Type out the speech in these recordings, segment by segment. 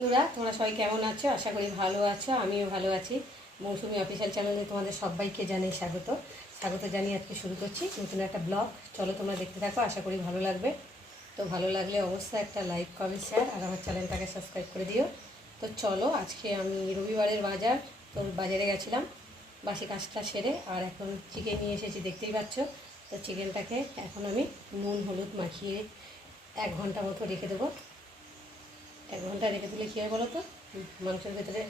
বন্ধুরা, তোমরা সবাই কেমন আছো? আশা করি ভালো আছো, আমিও ভালো আছি। মৌসুমি অফিসিয়াল চ্যানেলে তোমাদের সবাইকে জানাই স্বাগত। স্বাগত জানিয়ে আজকে শুরু করছি নতুন একটা ব্লগ চলো তোমরা দেখতে থাকো, আশা করি ভালো লাগবে। তো ভালো লাগলে অবশ্যই একটা লাইক কমেন্ট শেয়ার আর আমার চ্যানেলটাকে সাবস্ক্রাইব করে দিও। তো চলো, আজকে আমি রবিবারের বাজার, তো বাজারে গেছিলাম, বাসি কাজটা সেরে আর এখন চিকেন নিয়ে এসেছি, দেখতেই পাচ্ছ। তো চিকেনটাকে এখন আমি নুন, হলুদ মাখিয়ে এক ঘণ্টা মতো রেখে দেবো। এক ঘণ্টা রেখে দিলে কী হয় বলো তো মাংসের ভেতরে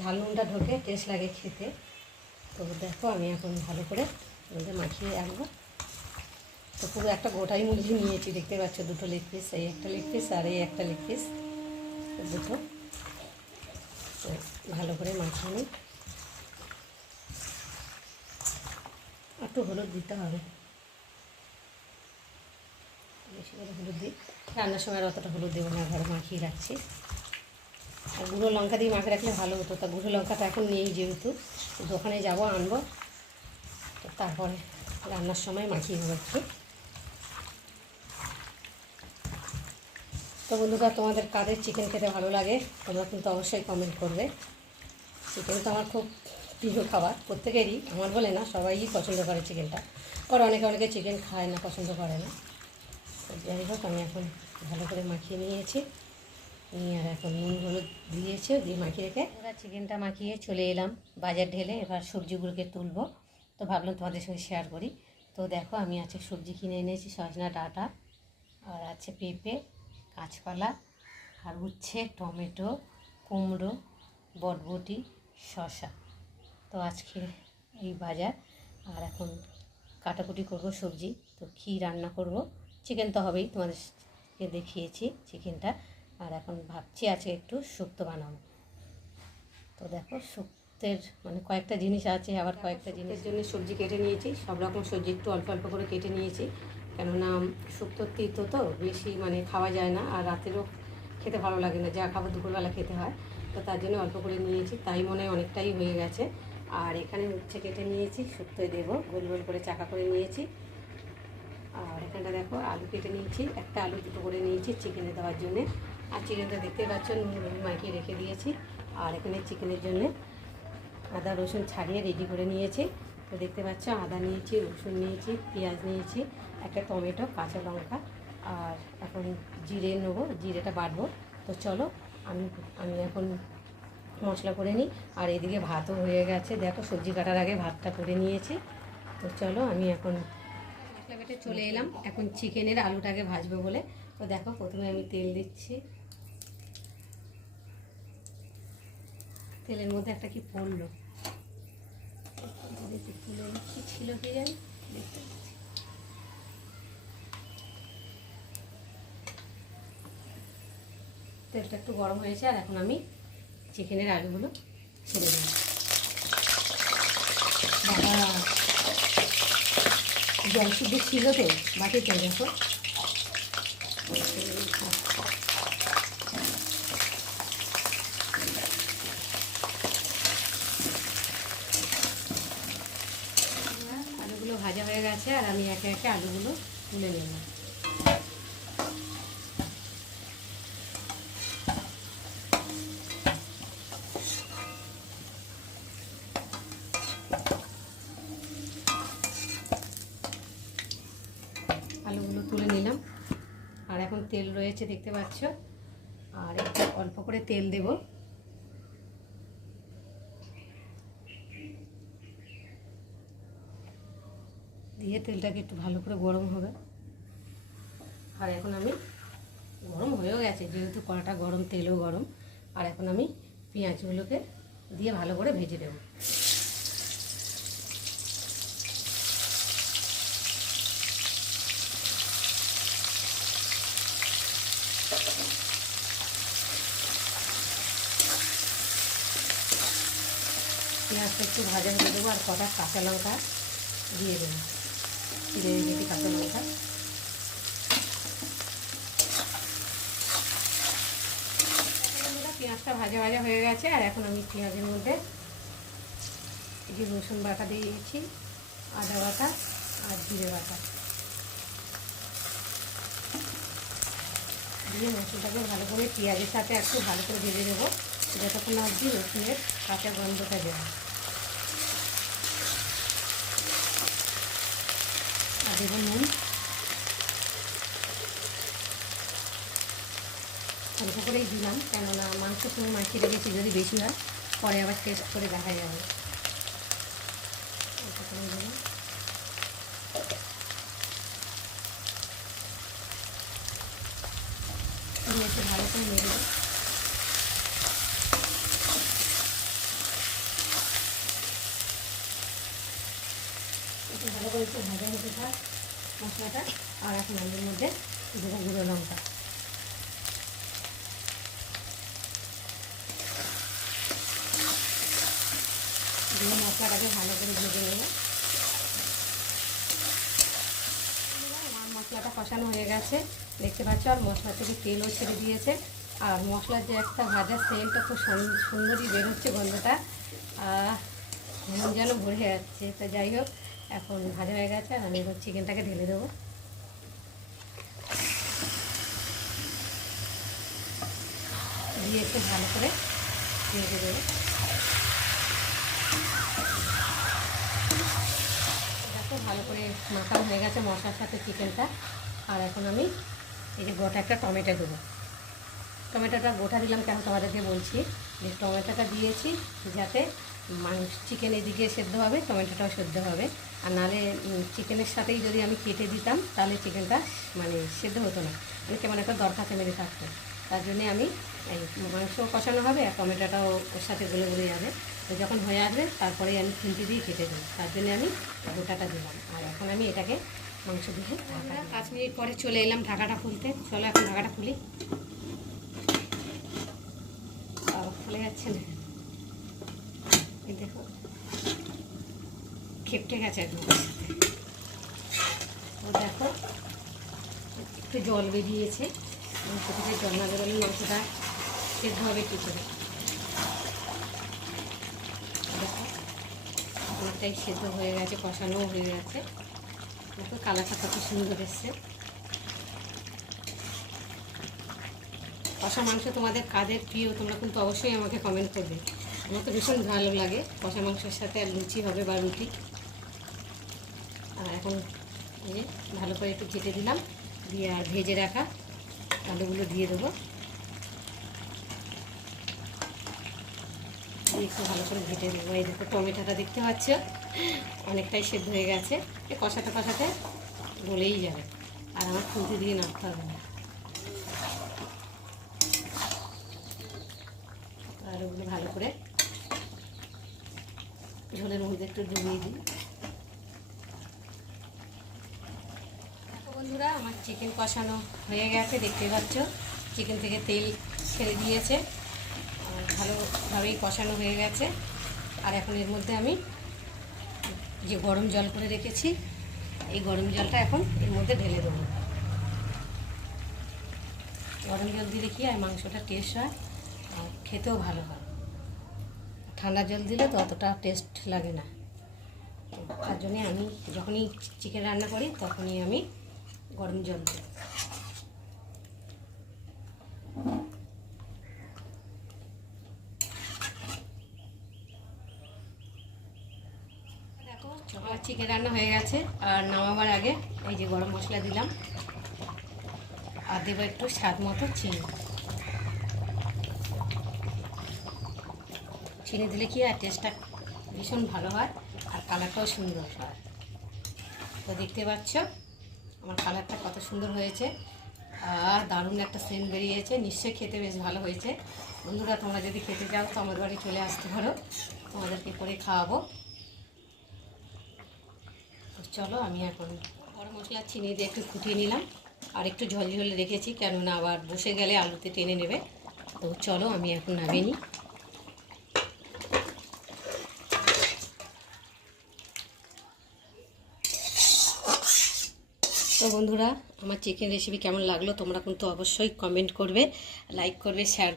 ঝাল নুনটা ঢোকে টেস্ট লাগে খেতে। তো দেখো আমি এখন ভালো করে মধ্যে মাখিয়ে রাখব। তো পুরো একটা গোটাই মুরগি নিয়েছি, দেখতে পাচ্ছ দুটো লেগ পিস এই একটা লেগ পিস আর এই একটা লেগ পিস দুটো। তো ভালো করে মাখিয়ে নিই। একটু হলুদ দিতে হবে। বেশি হলুদ দিই। রান্নার সময় আর অতটা হলুদ দেবো না, ঘরে মাখিয়ে রাখছি। আর গুঁড়ো লঙ্কা দিয়ে মাখিয়ে রাখলে ভালো হতো। তা গুঁড়ো লঙ্কাটা এখন নেই যেহেতু দোকানে যাব, আনব। তো তারপরে রান্নার সময় মাখিয়ে নেব একটু। তো বন্ধুরা, তোমাদের কাদের চিকেন খেতে ভালো লাগে, তোমরা কিন্তু অবশ্যই কমেন্ট করবে। চিকেন তো আমার খুব প্রিয় খাবার, প্রত্যেকেরই। আমার বলে না, সবাই পছন্দ করে চিকেনটা আর অনেকে অনেকে চিকেন খায় না, পছন্দ করে না। যাই হোক আমি এখন ভালো করে মাখিয়ে নিয়েছি। নিয়ে আর এখন নুন, হলুদ দিয়েছে, দিয়ে মাখিয়ে রেখে এবার চিকেনটা মাখিয়ে চলে এলাম বাজার ঢেলে। এবার সবজিগুলোকে তুলবো। তো ভাবলাম তোমাদের সঙ্গে শেয়ার করি। তো দেখো, আমি আছে সবজি কিনে এনেছি, সজনা ডাঁটা আর আছে পেঁপে, কাঁচকলা আর উচ্ছে, টমেটো, কুমড়ো, বটবটি, শসা। তো আজকে এই বাজার। আর এখন কাটাকুটি করব সবজি। তো কী রান্না করব। চিকেন তো হবেই তোমাদেরকে দেখিয়েছি চিকেনটা আর এখন ভাবছি আছে একটু শুক্তো বানাবো। তো দেখো শুক্তের মানে কয়েকটা জিনিস আছে আবার কয়েকটা জিনিসের জন্য সবজি কেটে নিয়েছি সব রকম সবজি একটু অল্প অল্প করে কেটে নিয়েছি। কেননা শুক্তোর তীর্থ তো বেশি মানে খাওয়া যায় না আর রাতেরও খেতে ভালো লাগে না যা খাবার দুপুরবেলা খেতে হয়। তো তার জন্য অল্প করে নিয়েছি তাই মনে হয় অনেকটাই হয়ে গেছে। আর এখানে উচ্ছে কেটে নিয়েছি শুক্তোয় দেবো গোল গোল করে চাকা করে নিয়েছি। আর এখানটা দেখো, আলু কেটে নিয়েছি। একটা আলু দুটো করে নিয়েছি চিকেনে দেওয়ার জন্যে। আর চিকেনটা দেখতে পাচ্ছ, নুন মাখিয়ে রেখে দিয়েছি। আর এখানে চিকেনের জন্য আদা, রসুন ছাড়িয়ে রেডি করে নিয়েছি। তো দেখতে পাচ্ছ, আদা নিয়েছি, রসুন নিয়েছি, পেঁয়াজ নিয়েছি, একটা টমেটো, কাঁচা লঙ্কা। আর এখন জিরে নেব, জিরেটা বাটবো। তো চলো, আমি আমি এখন মশলা করে নিই। আর এদিকে ভাতও হয়ে গেছে। দেখো, সবজি কাটার আগে ভাতটা করে নিয়েছি। তো চলো, আমি এখন মশলা বেটে চলে এলাম। এখন চিকেনের আলুটাকে ভাজবো বলে। তো দেখো, প্রথমে আমি তেল দিচ্ছি। তেলের মধ্যে একটা কি পড়ল? কি ছিল কি জানি? দেখতে। তেলটা একটু গরম হয়েছে, আর এখন আমি চিকেনের আলুগুলো ছেড়ে দিই জল শুদ্ধ ছিল তো বাটিতে দেখো। আলুগুলো ভাজা হয়ে গেছে আর আমি একে একে আলুগুলো তুলে নিলাম আলুগুলো তুলে নিলাম আর এখন রয়েছে দেখতে পাচ্ছ। আর একটু অল্প করে তেল দেব। দিয়ে তেলটাকে একটু ভালো করে গরম হবে। আর এখন আমি গরম হয়েও গেছে, যেহেতু কড়াটা গরম, তেলও গরম। আর এখন আমি পেঁয়াজগুলোকে দিয়ে ভালো করে ভেজে দেবো পেঁয়াজটা একটু ভাজা হয়ে দেবো আর কটা কাঁচা লঙ্কা দিয়ে দেবো। চিড়ে কাঁচা লঙ্কা। পেঁয়াজটা ভাজা ভাজা হয়ে গেছে, আর এখন আমি পেঁয়াজের মধ্যে এই যে রসুন বাটা দিয়েছি, আদা বাটা আর জিরে বাটা। দিয়ে মশলাটাকে ভালো করে পেঁয়াজের সাথে একটু ভালো করে ভেজে দেবো যতক্ষণ অবধি রসুনের কাঁচা গন্ধটা দেওয়া দেবো নুন। অল্প করেই দিলাম, কেননা মাংস তুমি মাখিয়ে রেখেছি, যদি বেশি হয়, পরে আবার টেস্ট করে দেখা যাবে অল্প করে দিলাম দিয়ে একটু ভালো করে নেড়ে দেবো একটু ভালো করে একটু ভাজা হতে থাক মশলাটা আর এখন আমাদের মধ্যে দেবো গুঁড়ো লঙ্কা। দিয়ে মশলাটাকে ভালো করে ভেজে নেব। আমার মশলাটা কষানো হয়ে গেছে। দেখতে পাচ্ছ, আর মশলা থেকে তেলও ছেড়ে দিয়েছে। আর মশলার যে একটা ভাজা সেন্টটা খুব সুন- সুন্দরই বেরোচ্ছে গন্ধটা। যেন ভরে যাচ্ছে। তো যাই হোক এখন ভাজা হয়ে গেছে আমি এবার চিকেনটাকে ঢেলে দেবো। দিয়ে একটু ভালো করে ভেজে দেবো। দেখো, ভালো করে মাখানো হয়ে গেছে মশলার সাথে চিকেনটা আর এখন আমি এই যে গোটা একটা টমেটো দেবো। টমেটোটা গোটা দিলাম কেন তোমাদেরকে বলছি? যে টমেটোটা দিয়েছি যাতে মাংস চিকেন এদিকে সেদ্ধ হবে টমেটোটাও সেদ্ধ হবে। আর নাহলে চিকেনের সাথেই যদি আমি কেটে দিতাম তাহলে চিকেনটা মানে সেদ্ধ হতো না। মানে কেমন একটা দরকার মেরে থাকতো। তার জন্যে আমি এই মাংস কষানো হবে আর টমেটোটাও ওর সাথে গলে গলে যাবে। তো যখন হয়ে আসবে তারপরে আমি খুন্তি দিয়ে কেটে দেবো। তার জন্য আমি গোটাটা দিলাম। আর এখন আমি এটাকে মাংস দিয়ে ঢাকা পাঁচ মিনিট পরে চলে এলাম ঢাকাটা খুলতে। চলো এখন ঢাকাটা খুলি। খুলে যাচ্ছে না। দেখো। খেপটে গেছে একদম। ও দেখো, একটু জল বেরিয়েছে। থেকে জল না বেরোলে মাংসটা সেদ্ধ হবে কী করে? দেখো অনেকটাই সেদ্ধ হয়ে গেছে, কষানোও হয়ে গেছে। দেখো, কালারটা কত সুন্দর এসছে। কষা মাংস তোমাদের কাদের প্রিয়, তোমরা কিন্তু অবশ্যই আমাকে কমেন্ট করবে। আমার তো ভীষণ ভালো লাগে। কষা মাংসের সাথে আর লুচি হবে বা রুটি। আর এখন এই ভালো করে একটু কেটে দিলাম। দিয়ে আর ভেজে রাখা আলুগুলো দিয়ে দেবো। একটু ভালো করে ভেটে দেবো। এই দেখো টমেটোটা দেখতে পাচ্ছ? অনেকটাই সেদ্ধ হয়ে গেছে। এ কষাতে কষাতে গলেই যাবে। আর আমার খুঁজে দিয়ে নাড়তে হবে না। আর ওগুলো ভালো করে ঝোলের মধ্যে একটু ডুবিয়ে দিই। বন্ধুরা, আমার চিকেন কষানো হয়ে গেছে দেখতে পাচ্ছ। চিকেন থেকে তেল ছেড়ে দিয়েছে। ভালোভাবেই কষানো হয়ে গেছে। আর এখন এর মধ্যে আমি যে গরম জল করে রেখেছি, এই গরম জলটা এখন এর মধ্যে ঢেলে দেবো। গরম জল দিলে কি আর মাংসটা টেস্ট হয়, আর খেতেও ভালো হয়। ঠান্ডা জল দিলে তো অতটা টেস্ট লাগে না। তার জন্যে আমি যখনই চিকেন রান্না করি, তখনই আমি গরম জল দিই। দেখো চিকেন রান্না হয়ে গেছে। আর নামাবার আগে এই যে গরম মশলা দিলাম। আর দেবো একটু স্বাদ মতো চিনি। চিনি দিলে কি আর টেস্টটা ভীষণ ভালো হয় আর কালারটাও সুন্দর হয়। তো দেখতে পাচ্ছ, আমার কালারটা কত সুন্দর হয়েছে। আর দারুণ একটা সেন্ট বেরিয়েছে। নিশ্চয়ই খেতে বেশ ভালো হয়েছে। বন্ধুরা, তোমরা যদি খেতে চাও তো আমার বাড়ি চলে আসতে পারো। তোমাদেরকে করে খাওয়াবো। চলো, আমি এখন গরম মশলা, চিনি দিয়ে একটু ফুটিয়ে নিলাম। আর একটু ঝোল ঝোল রেখেছি, কেননা আবার বসে গেলে আলুতে টেনে নেবে। তো চলো, আমি এখন নামিয়ে নিই। তো বন্ধুরা, আমার চিকেন রেসিপি কেমন লাগল তোমরা কিন্তু অবশ্যই কমেন্ট করবে লাইক করবে শেয়ার